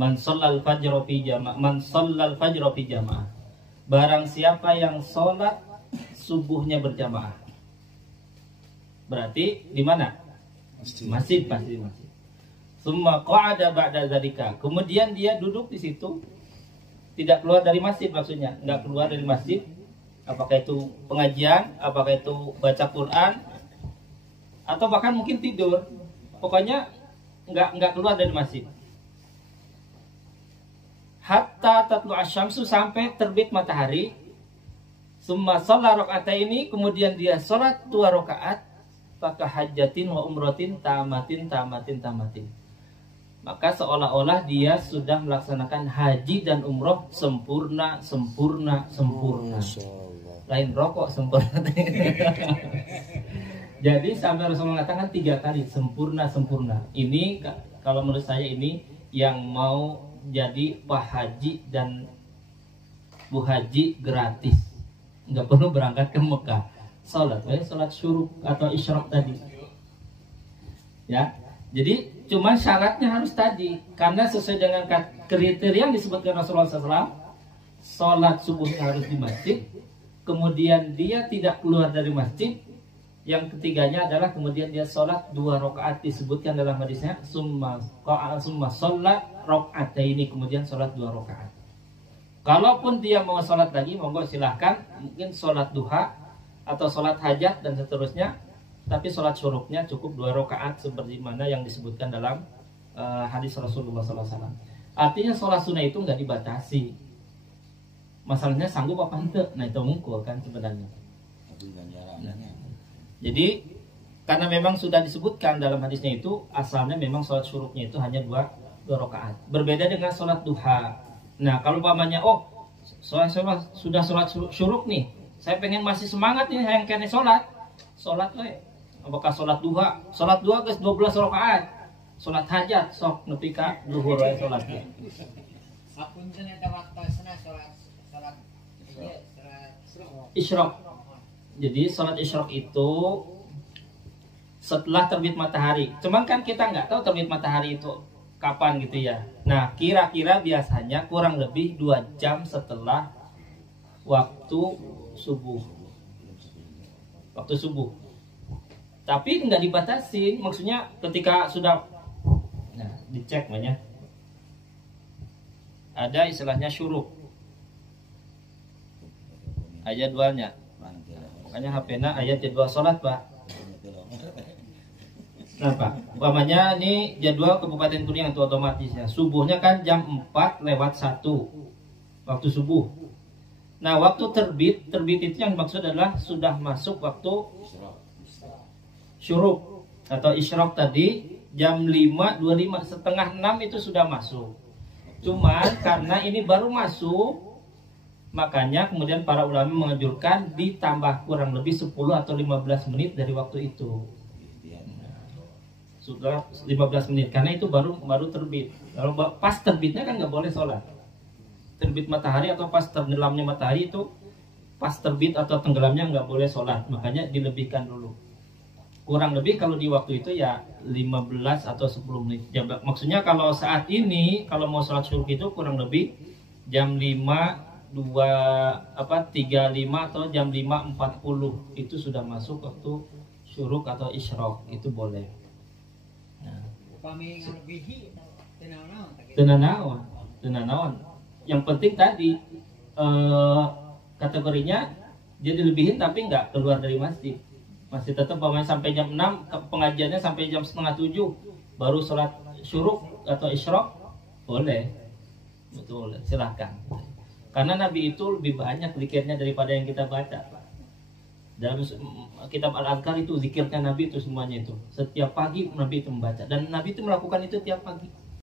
Man shallal fajra fi jamaah, man shallal fajra fi jamaah. Barang siapa yang sholat subuhnya berjamaah. Berarti di mana? Masjid, pasti masjid. Summa qa'ada ba'da dzalika. Kemudian dia duduk di situ, tidak keluar dari masjid, maksudnya enggak keluar dari masjid. Apakah itu pengajian, apakah itu baca Quran, atau bahkan mungkin tidur. Pokoknya enggak keluar dari masjid. Hatta tatlu asyamsu, sampai terbit matahari. Summa shalla raka'ataini, kemudian dia sholat 2 rakaat. Maka hajatin wa umrotin tamatin. Maka seolah-olah dia sudah melaksanakan haji dan umroh sempurna. Lain rokok sempurna. Jadi sampai Rasulullah mengatakan 3 kali sempurna. Ini kalau menurut saya ini yang mau jadi Pak Haji dan Bu Haji gratis, nggak perlu berangkat ke Mekah. Sholat syuruk atau isyraq tadi, ya. Jadi cuma syaratnya harus tadi, karena sesuai dengan kriteria yang disebutkan Rasulullah SAW, sholat subuhnya harus di masjid, kemudian dia tidak keluar dari masjid. Yang ketiganya adalah kemudian dia sholat 2 rakaat, disebutkan dalam hadisnya summa sholat rakaataini, kemudian sholat 2 rakaat. Kalaupun dia mau sholat lagi, monggo silahkan, mungkin sholat duha atau sholat hajat dan seterusnya, tapi sholat syuruknya cukup 2 rakaat seperti mana yang disebutkan dalam hadis Rasulullah SAW. Artinya sholat sunnah itu nggak dibatasi. Masalahnya sanggup apa enggak? Nah itu mungkul kan sebenarnya. Jadi karena memang sudah disebutkan dalam hadisnya itu, asalnya memang sholat syuruknya itu hanya 2 rakaat. Berbeda dengan sholat duha. Nah kalau umpamanya sudah sholat syuruk nih, saya pengen masih semangat nih, yang kene sholat apakah sholat duha ke 12 rakaat, sholat hajat sok nepi ka zuhur wae sholatnya. Sapunten eta waktosna sholat Isyraq. Jadi sholat isyraq itu setelah terbit matahari. Cuman kan kita nggak tahu terbit matahari itu kapan gitu ya. Nah kira-kira biasanya kurang lebih 2 jam setelah waktu subuh. Tapi nggak dibatasi. Maksudnya ketika sudah dicek banyak, ada istilahnya syuruk, ayat jadwalnya. Makanya HP-na ayat jadwal sholat Pak. Nah Pak, umpamanya ini jadwal Kabupaten Kuningan itu otomatis ya. Subuhnya kan jam 4:01 waktu subuh. Nah waktu terbit itu yang maksud adalah sudah masuk waktu syuruk atau isyraq tadi, jam 5:25, setengah 6 itu sudah masuk. Cuman karena ini baru masuk, makanya kemudian para ulama menganjurkan ditambah kurang lebih 10 atau 15 menit dari waktu itu. Sudah 15 menit karena itu baru terbit. Kalau pas terbitnya kan nggak boleh sholat. Terbit matahari atau pas tenggelamnya matahari itu, pas terbit atau tenggelamnya nggak boleh sholat. Makanya dilebihkan dulu. Kurang lebih kalau di waktu itu ya 15 atau 10 menit. Ya, maksudnya kalau saat ini kalau mau sholat syuruk itu kurang lebih jam 5:35 atau jam 5:40 itu sudah masuk waktu syuruk atau isyraq, itu boleh. Tenanawan. Yang penting tadi kategorinya dia dilebihin tapi nggak keluar dari masjid. Masih tetap pemain sampai jam 6, pengajiannya sampai jam 6:30 baru sholat syuruk atau isyraq, boleh. Betul, silahkan. Karena Nabi itu lebih banyak zikirnya daripada yang kita baca. Dalam kitab Al-Adhkar itu zikirnya Nabi itu semuanya itu. Setiap pagi Nabi itu membaca. Dan Nabi itu melakukan itu tiap pagi.